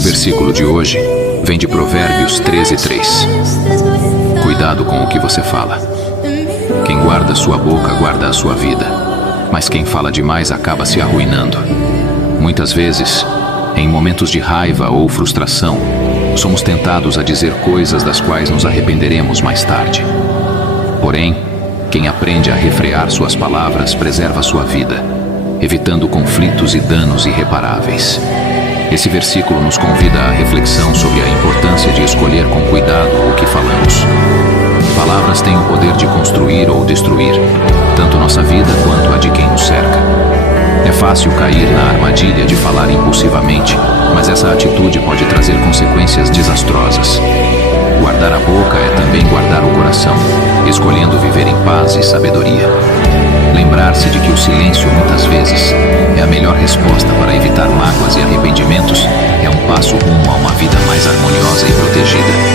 O versículo de hoje vem de Provérbios 13:3. Cuidado com o que você fala. Quem guarda sua boca guarda a sua vida, mas quem fala demais acaba se arruinando. Muitas vezes, em momentos de raiva ou frustração, somos tentados a dizer coisas das quais nos arrependeremos mais tarde. Porém, quem aprende a refrear suas palavras preserva sua vida, evitando conflitos e danos irreparáveis. Esse versículo nos convida à reflexão sobre a importância de escolher com cuidado o que falamos. Palavras têm o poder de construir ou destruir, tanto nossa vida quanto a de quem nos cerca. É fácil cair na armadilha de falar impulsivamente, mas essa atitude pode trazer consequências desastrosas. Guardar a boca é também guardar o coração, escolhendo viver em paz e sabedoria. Lembrar-se de que o silêncio, muitas vezes, é a melhor resposta para evitar mágoas e arrependimentos é um passo rumo a uma vida mais harmoniosa e protegida.